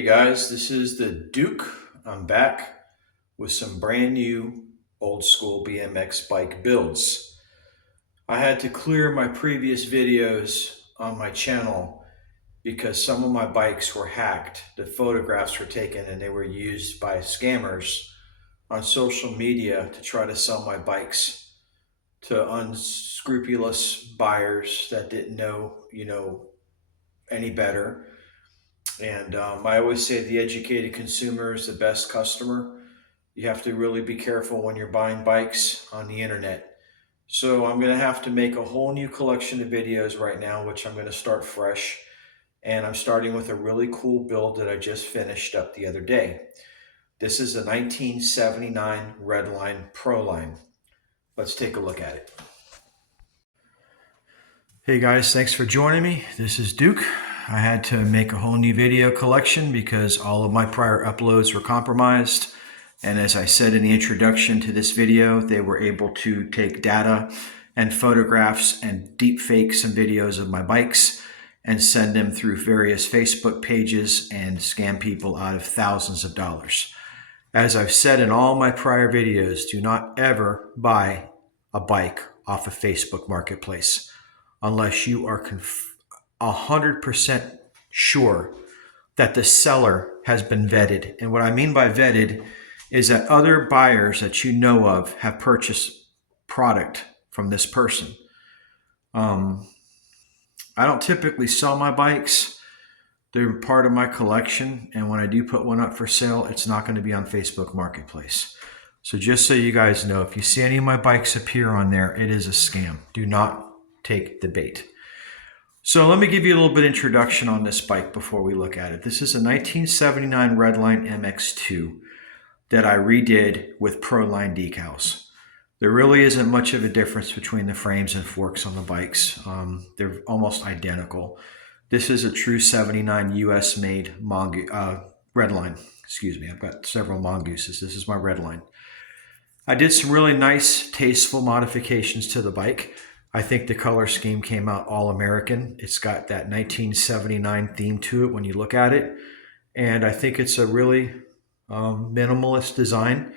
Hey guys, this is the Duke. I'm back with some brand new old school BMX bike builds. I had to clear my previous videos on my channel because some of my bikes were hacked. The photographs were taken and they were used by scammers on social media to try to sell my bikes to unscrupulous buyers that didn't know, any better. And I always say the educated consumer is the best customer. You have to really be careful when you're buying bikes on the internet. So I'm going to have to make a whole new collection of videos right now, which I'm going to start fresh. And I'm starting with a really cool build that I just finished up the other day. This is a 1979 Redline Proline. Let's take a look at it. Hey guys, thanks for joining me. This is Duke. I had to make a whole new video collection because all of my prior uploads were compromised. And as I said in the introduction to this video, they were able to take data and photographs and deep fake some videos of my bikes and send them through various Facebook pages and scam people out of thousands of dollars. As I've said in all my prior videos, do not ever buy a bike off of Facebook Marketplace unless you are 100% sure that the seller has been vetted. And what I mean by vetted is that other buyers that you know of have purchased product from this person. I don't typically sell my bikes. They're part of my collection. And when I do put one up for sale, it's not going to be on Facebook Marketplace. So just so you guys know, if you see any of my bikes appear on there, it is a scam. Do not take the bait. So let me give you a little bit of introduction on this bike before we look at it. This is a 1979 Redline MX2 that I redid with Proline decals. There really isn't much of a difference between the frames and forks on the bikes. They're almost identical. This is a true 79 US made Redline. Excuse me, I've got several Mongooses. This is my Redline. I did some really nice, tasteful modifications to the bike. I think the color scheme came out all American. It's got that 1979 theme to it when you look at it. And I think it's a really minimalist design.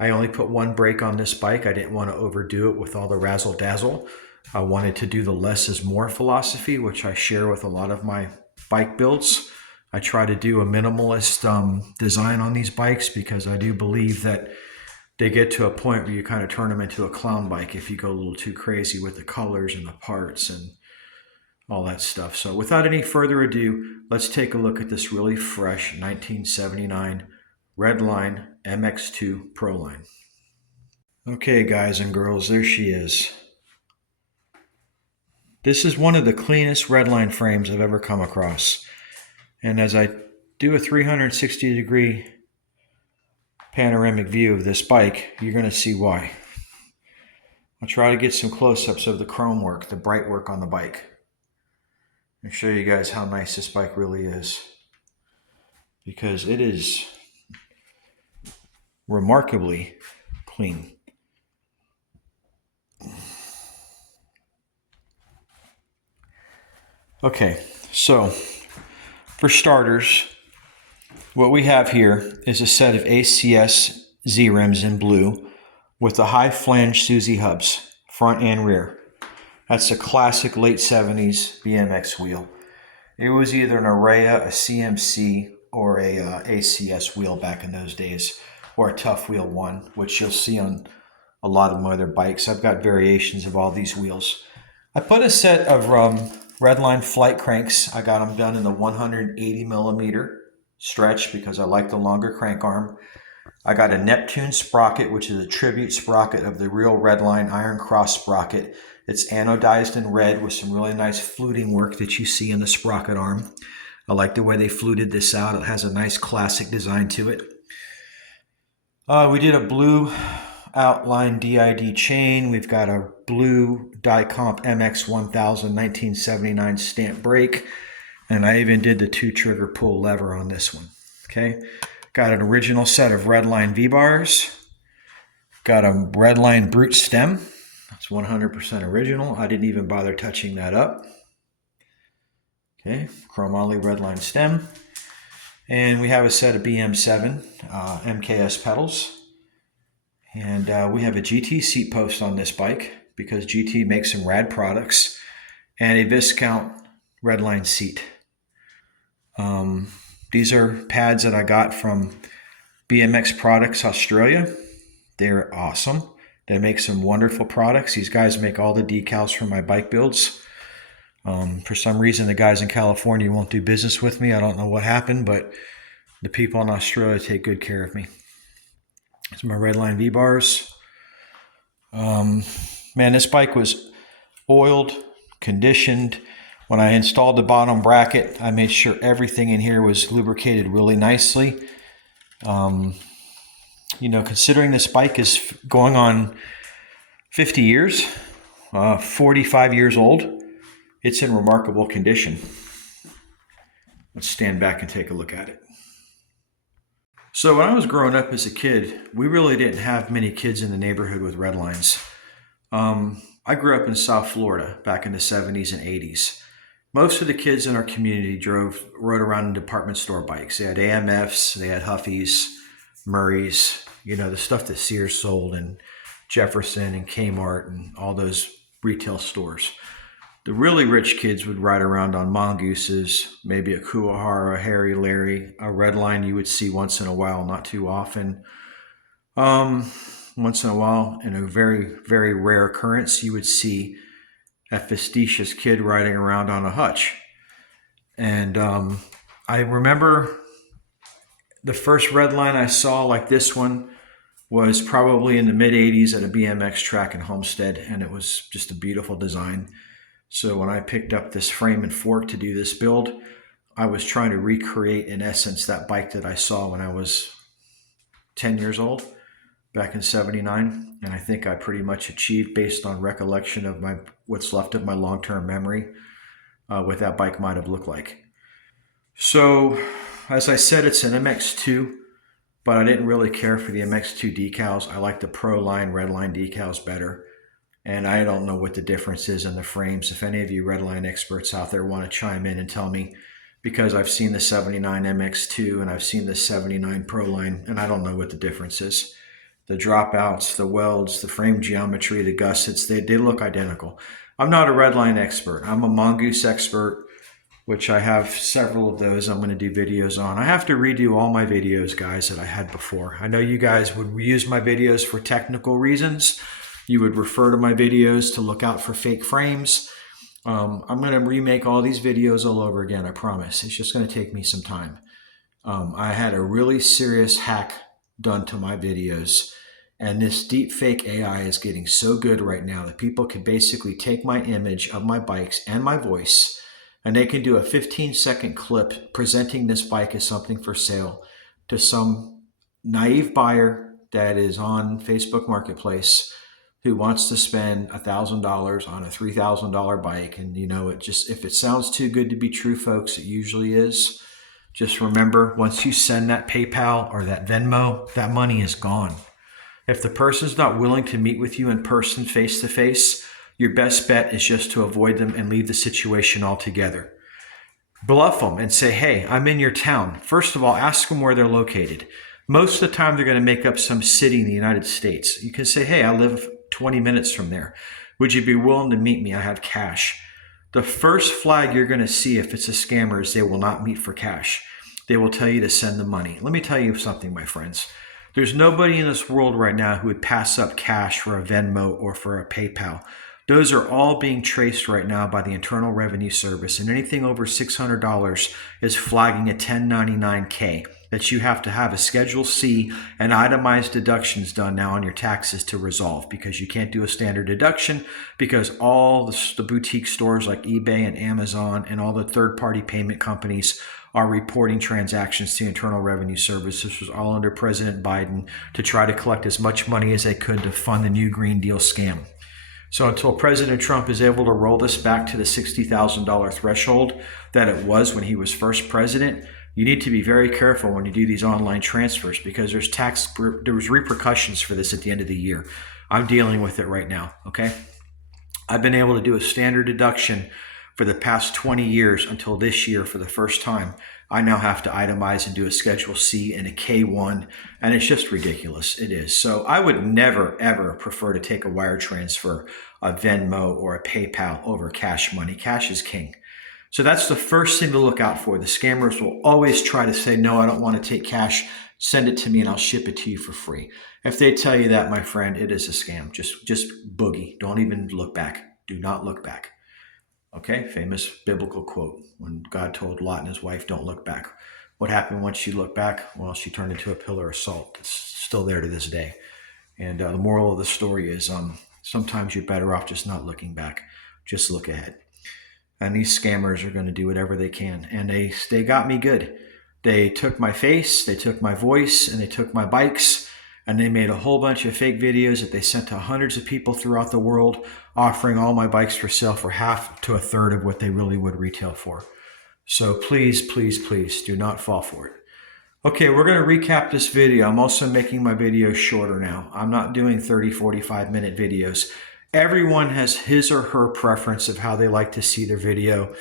I only put one brake on this bike. I didn't want to overdo it with all the razzle dazzle. I wanted to do the less is more philosophy, which I share with a lot of my bike builds. I try to do a minimalist design on these bikes because I do believe that they get to a point where you kind of turn them into a clown bike if you go a little too crazy with the colors and the parts and all that stuff. So without any further ado, let's take a look at this really fresh 1979 Redline MX2 Proline. Okay, guys and girls, there she is. This is one of the cleanest Redline frames I've ever come across. And as I do a 360-degree panoramic view of this bike, you're going to see why. I'll try to get some close-ups of the chrome work, the bright work on the bike, and show you guys how nice this bike really is, because it is remarkably clean. Okay, so for starters, what we have here is a set of ACS Z-rims in blue with the high flange Suzy hubs, front and rear. That's a classic late 70s BMX wheel. It was either an Araya, a CMC, or a ACS wheel back in those days, or a Tough Wheel 1, which you'll see on a lot of my other bikes. I've got variations of all these wheels. I put a set of Redline flight cranks. I got them done in the 180 millimeter stretch because I like the longer crank arm. I got a Neptune sprocket, which is a tribute sprocket of the real Redline Iron Cross sprocket. It's anodized in red with some really nice fluting work that you see in the sprocket arm. I like the way they fluted this out. It has a nice classic design to it. We did a blue outline DID chain. We've got a blue Dicomp MX 1000 1979 stamp brake. And I even did the 2-trigger pull lever on this one. Okay. Got an original set of Redline V-bars. Got a Redline Brute stem. That's 100% original. I didn't even bother touching that up. Okay. Chromoly Redline stem. And we have a set of BM7 MKS pedals. And we have a GT seat post on this bike because GT makes some rad products, and a Viscount Redline seat. These are pads that I got from BMX Products Australia. They're awesome. They make some wonderful products. These guys make all the decals for my bike builds. For some reason, the guys in California won't do business with me. I don't know what happened, but the people in Australia take good care of me. It's my Redline V-bars. Man, this bike was oiled, conditioned. When I installed the bottom bracket, I made sure everything in here was lubricated really nicely. Considering this bike is going on 50 years, 45 years old, it's in remarkable condition. Let's stand back and take a look at it. So when I was growing up as a kid, we really didn't have many kids in the neighborhood with Redlines. I grew up in South Florida back in the 70s and 80s. Most of the kids in our community rode around in department store bikes. They had AMFs, they had Huffies, Murrays, the stuff that Sears sold, and Jefferson and Kmart and all those retail stores. The really rich kids would ride around on Mongooses, maybe a Kuwahara, Harry Larry, a Redline you would see once in a while, not too often. Once in a while, in a very, very rare occurrence, you would see a facetious kid riding around on a hutch. And I remember the first Redline I saw like this one was probably in the mid-'80s at a BMX track in Homestead, and it was just a beautiful design. So when I picked up this frame and fork to do this build, I was trying to recreate, in essence, that bike that I saw when I was 10 years old, back in 79. And I think I pretty much achieved, based on recollection of what's left of my long-term memory, what that bike might have looked like. So, as I said, it's an MX2, but I didn't really care for the MX2 decals. I like the Proline Redline decals better. And I don't know what the difference is in the frames. If any of you Redline experts out there want to chime in and tell me, because I've seen the 79 MX2 and I've seen the 79 Proline, and I don't know what the difference is. The dropouts, the welds, the frame geometry, the gussets, they look identical. I'm not a Redline expert. I'm a Mongoose expert, which I have several of those I'm going to do videos on. I have to redo all my videos, guys, that I had before. I know you guys would use my videos for technical reasons. You would refer to my videos to look out for fake frames. I'm going to remake all these videos all over again, I promise. It's just going to take me some time. I had a really serious hack done to my videos, and this deep fake AI is getting so good right now that people can basically take my image of my bikes and my voice, and they can do a 15-second clip presenting this bike as something for sale to some naive buyer that is on Facebook Marketplace who wants to spend $1,000 on a $3,000 bike. And if it sounds too good to be true, folks, it usually is. Just remember, once you send that PayPal or that Venmo, that money is gone. If the person's not willing to meet with you in person, face to face, your best bet is just to avoid them and leave the situation altogether. Bluff them and say, hey, I'm in your town. First of all, ask them where they're located. Most of the time, they're going to make up some city in the United States. You can say, hey, I live 20 minutes from there. Would you be willing to meet me? I have cash. The first flag you're going to see if it's a scammer is they will not meet for cash. They will tell you to send the money. Let me tell you something, my friends. There's nobody in this world right now who would pass up cash for a Venmo or for a PayPal. Those are all being traced right now by the Internal Revenue Service, and anything over $600 is flagging a 1099-K that you have to have a Schedule C and itemized deductions done now on your taxes to resolve, because you can't do a standard deduction because all the boutique stores like eBay and Amazon and all the third-party payment companies are reporting transactions to the Internal Revenue Service. This was all under President Biden to try to collect as much money as they could to fund the new Green Deal scam. So until President Trump is able to roll this back to the $60,000 threshold that it was when he was first president, you need to be very careful when you do these online transfers, because there's repercussions for this at the end of the year. I'm dealing with it right now, okay? I've been able to do a standard deduction for the past 20 years until this year for the first time. I now have to itemize and do a Schedule C and a K1, and it's just ridiculous. It is. So I would never, ever prefer to take a wire transfer, a Venmo, or a PayPal over cash money. Cash is king. So that's the first thing to look out for. The scammers will always try to say, no, I don't want to take cash. Send it to me and I'll ship it to you for free. If they tell you that, my friend, it is a scam. Just boogie. Don't even look back. Do not look back. Okay, famous biblical quote when God told Lot and his wife, don't look back. What happened once she looked back? Well, she turned into a pillar of salt. It's still there to this day. And the moral of the story is sometimes you're better off just not looking back. Just look ahead. And these scammers are going to do whatever they can. And they got me good. They took my face, they took my voice, and they took my bikes, and they made a whole bunch of fake videos that they sent to hundreds of people throughout the world, offering all my bikes for sale for half to a third of what they really would retail for. So please, please, please do not fall for it. Okay, we're going to recap this video. I'm also making my videos shorter now. I'm not doing 30, 45-minute videos. Everyone has his or her preference of how they like to see their video,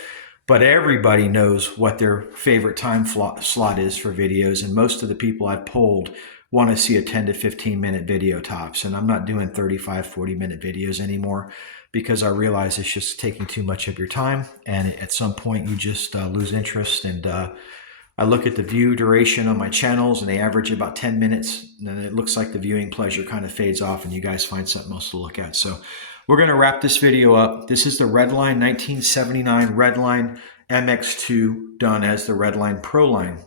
but everybody knows what their favorite time slot is for videos, and most of the people I've polled want to see a 10 to 15-minute video tops, and I'm not doing 35, 40-minute videos anymore because I realize it's just taking too much of your time, and at some point you just lose interest. And I look at the view duration on my channels, and they average about 10 minutes, and then it looks like the viewing pleasure kind of fades off and you guys find something else to look at. So we're going to wrap this video up. This is the REDLINE 1979 REDLINE MX2 done as the REDLINE Proline.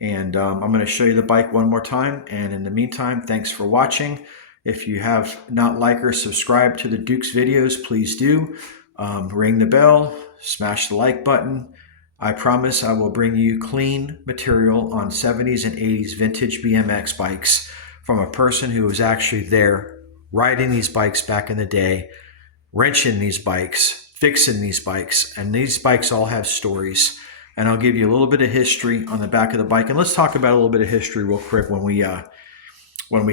And I'm going to show you the bike one more time. And in the meantime, thanks for watching. If you have not liked or subscribed to the Duke's videos, please do. Ring the bell, smash the like button. I promise I will bring you clean material on 70s and 80s vintage BMX bikes from a person who was actually there riding these bikes back in the day, wrenching these bikes, fixing these bikes, and these bikes all have stories. And I'll give you a little bit of history on the back of the bike. And let's talk about a little bit of history real quick when we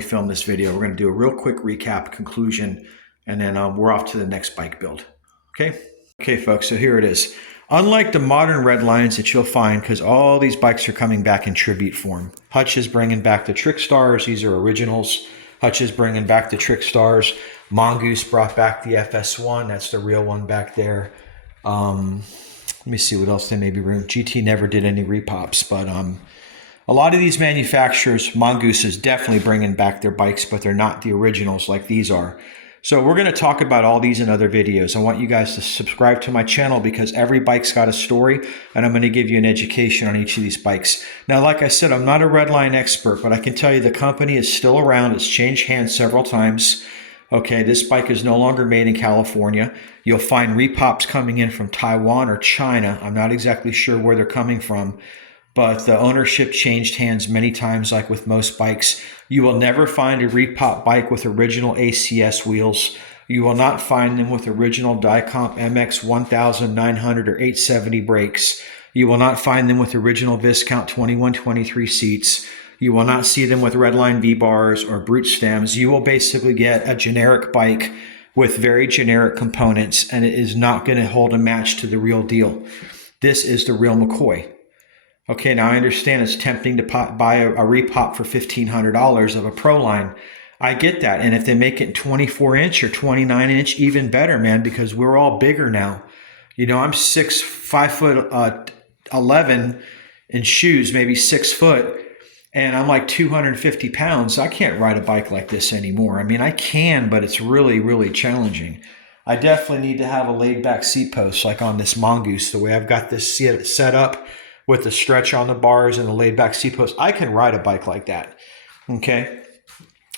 film this video. We're going to do a real quick recap, conclusion, and then we're off to the next bike build. Okay, folks, so here it is. Unlike the modern REDLINEs that you'll find, because all these bikes are coming back in tribute form. Hutch is bringing back the Trick Stars. These are originals. Hutch is bringing back the Trick Stars. Mongoose brought back the FS1. That's the real one back there. Let me see what else they may be bringing. GT never did any repops, but a lot of these manufacturers, Mongoose is definitely bringing back their bikes, but they're not the originals like these are. So we're going to talk about all these in other videos. I want you guys to subscribe to my channel because every bike's got a story, and I'm going to give you an education on each of these bikes. Now, like I said, I'm not a REDLINE expert, but I can tell you the company is still around. It's changed hands several times. Okay, this bike is no longer made in California. You'll find repops coming in from Taiwan or China. I'm not exactly sure where they're coming from, but the ownership changed hands many times, like with most bikes. You will never find a repop bike with original ACS wheels. You will not find them with original Dicomp MX 1900 or 870 brakes. You will not find them with original Viscount 2123 seats. You will not see them with REDLINE V-bars or brute stems. You will basically get a generic bike with very generic components, and it is not going to hold a match to the real deal. This is the real McCoy. Okay, now I understand it's tempting to buy a repop for $1,500 of a Proline. I get that, and if they make it 24-inch or 29-inch, even better, man, because we're all bigger now. You know, I'm 5'11" in shoes, maybe 6 foot. And I'm like 250 pounds. So I can't ride a bike like this anymore. I mean, I can, but it's really, really challenging. I definitely need to have a laid back seat post like on this Mongoose, the way I've got this set up with the stretch on the bars and the laid back seat post. I can ride a bike like that. Okay.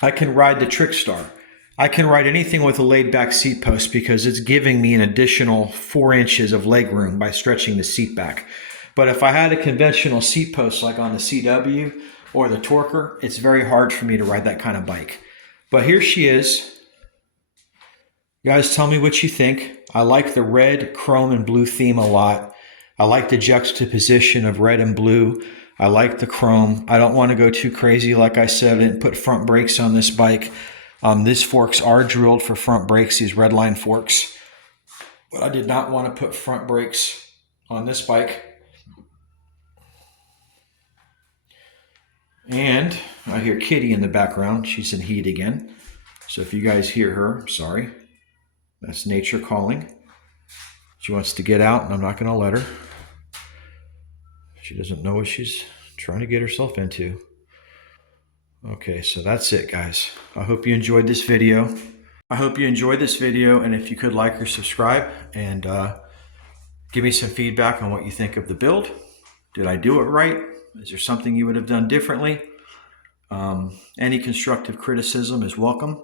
I can ride the Trick Star. I can ride anything with a laid back seat post because it's giving me an additional 4 inches of leg room by stretching the seat back. But if I had a conventional seat post like on the CW, or the Torquer, it's very hard for me to ride that kind of bike. But here she is. You guys tell me what you think. I like the red, chrome, and blue theme a lot. I like the juxtaposition of red and blue. I like the chrome. I don't want to go too crazy. Like I said, I didn't put front brakes on this bike. These forks are drilled for front brakes, these REDLINE forks. But I did not want to put front brakes on this bike. And I hear Kitty in the background. She's in heat again. So if you guys hear her, sorry. That's nature calling. She wants to get out, and I'm not going to let her. She doesn't know what she's trying to get herself into. Okay, so that's it, guys. I hope you enjoyed this video. And if you could like or subscribe and give me some feedback on what you think of the build. Did I do it right? Is there something you would have done differently? Any constructive criticism is welcome.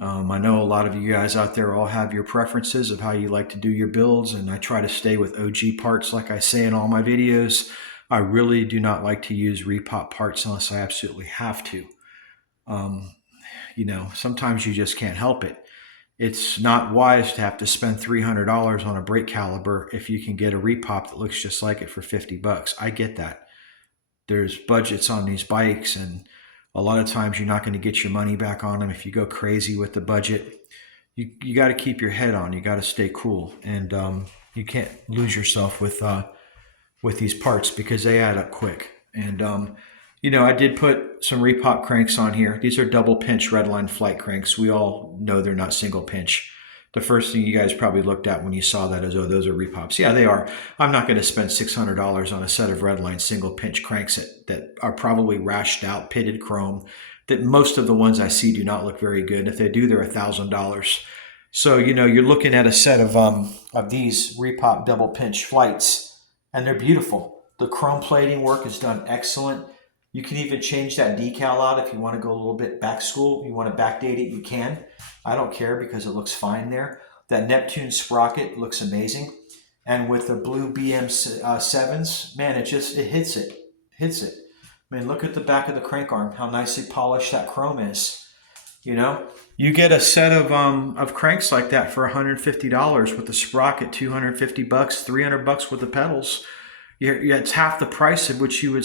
I know a lot of you guys out there all have your preferences of how you like to do your builds, and I try to stay with OG parts like I say in all my videos. I really do not like to use repop parts unless I absolutely have to. You know, sometimes you just can't help it. It's not wise to have to spend $300 on a brake caliber if you can get a repop that looks just like it for 50 bucks. I get that. There's budgets on these bikes, and a lot of times you're not going to get your money back on them if you go crazy with the budget. You got to keep your head on. You got to stay cool, and you can't lose yourself with these parts because they add up quick. And you know, I did put some repop cranks on here. These are double pinch REDLINE flight cranks. We all know they're not single pinch. The first thing you guys probably looked at when you saw that is, oh, those are repops. Yeah, they are. I'm not going to spend $600 on a set of REDLINE single pinch cranks that are probably rashed out, pitted chrome, that most of the ones I see do not look very good. If they do, they're $1,000. So, you know, you're looking at a set of these repop double pinch flights, and they're beautiful. The chrome plating work is done excellent. You can even change that decal out if you want to go a little bit back school. You want to backdate it, you can. I don't care because it looks fine there. That Neptune sprocket looks amazing. And with the blue BM7s, man, it hits it. Hits it. I mean, look at the back of the crank arm, how nicely polished that chrome is. You know, you get a set of cranks like that for $150 with the sprocket, 250 bucks, 300 bucks with the pedals. It's half the price of which you would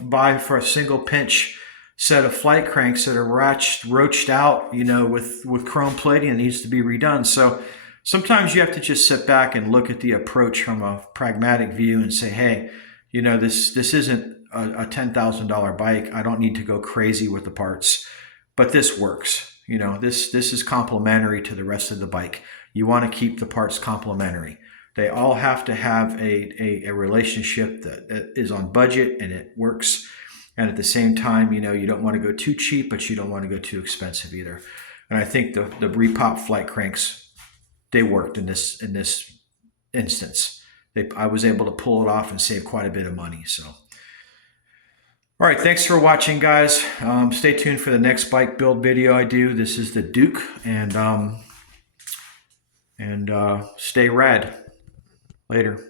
buy for a single pinch set of flight cranks that are roached out, you know, with chrome plating that needs to be redone. So sometimes you have to just sit back and look at the approach from a pragmatic view and say, hey, you know, this isn't a $10,000 bike. I don't need to go crazy with the parts, but this works. You know, this is complementary to the rest of the bike. You want to keep the parts complementary. They all have to have a relationship that is on budget and it works. And at the same time, you know, you don't want to go too cheap, but you don't want to go too expensive either. And I think the repop flight cranks, they worked in this instance. I was able to pull it off and save quite a bit of money. So, all right, thanks for watching, guys. Stay tuned for the next bike build video I do. This is the Duke, and stay rad. Later.